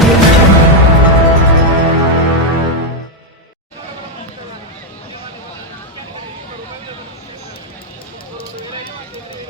すごい!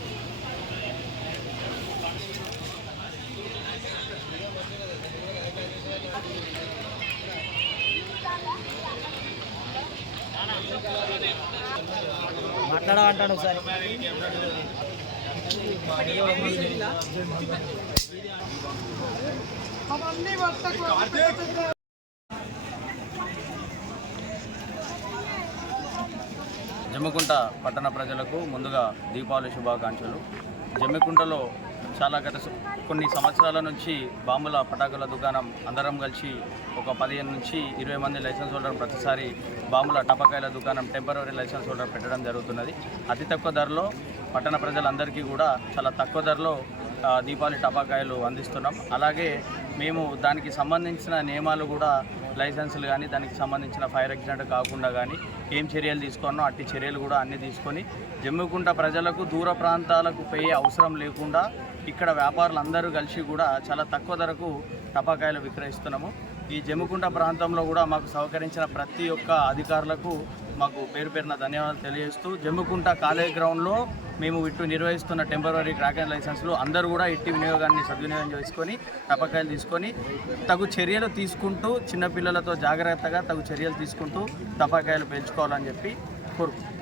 మాట్లాడమంటాడు ఒకసారి? జమ్మకుంట పట్టణ ప్రజలకు ముందుగా దీపావళి శుభాకాంక్షలు. జమ్మికుంటలో చాలా గత కొన్ని సంవత్సరాల నుంచి బాంబుల పటాకుల దుకాణం అందరం కలిసి ఒక పదిహేను నుంచి ఇరవై మంది లైసెన్స్ హోల్డర్ ప్రతిసారి బాంబుల టపకాయల దుకాణం టెంపరీ లైసెన్స్ హోల్డర్ పెట్టడం జరుగుతున్నది. అతి తక్కువ ధరలో పట్టణ ప్రజలందరికీ కూడా చాలా తక్కువ ధరలో దీపావళి టపాకాయలు అందిస్తున్నాం. అలాగే మేము దానికి సంబంధించిన నియమాలు కూడా లైసెన్సులు కానీ దానికి సంబంధించిన ఫైర్ యాక్సిడెంట్ కాకుండా కానీ ఏం చర్యలు తీసుకున్నో అట్టి చర్యలు కూడా అన్ని తీసుకొని జమ్మికుంట ప్రజలకు దూర ప్రాంతాలకు పోయే అవసరం లేకుండా ఇక్కడ వ్యాపారులందరూ కలిసి కూడా చాలా తక్కువ ధరకు టపాకాయలు విక్రయిస్తున్నాము. ఈ జమ్మికుంట ప్రాంతంలో కూడా మాకు సహకరించిన ప్రతి ఒక్క అధికారులకు మాకు పేరు పేరున ధన్యవాదాలు తెలియజేస్తూ జమ్మికుంట కాలేజ్ గ్రౌండ్లో మేము ఇటు నిర్వహిస్తున్న టెంపరీ ట్రాక్ అండ్ లైసెన్స్లు అందరూ కూడా ఇట్టి వినియోగాన్ని సద్వినియోగం చేసుకొని టపకాయలు తీసుకొని తగు చర్యలు తీసుకుంటూ చిన్నపిల్లలతో జాగ్రత్తగా తగు చర్యలు తీసుకుంటూ టపాకాయలు పెంచుకోవాలని చెప్పి కోరుకుంటున్నాం.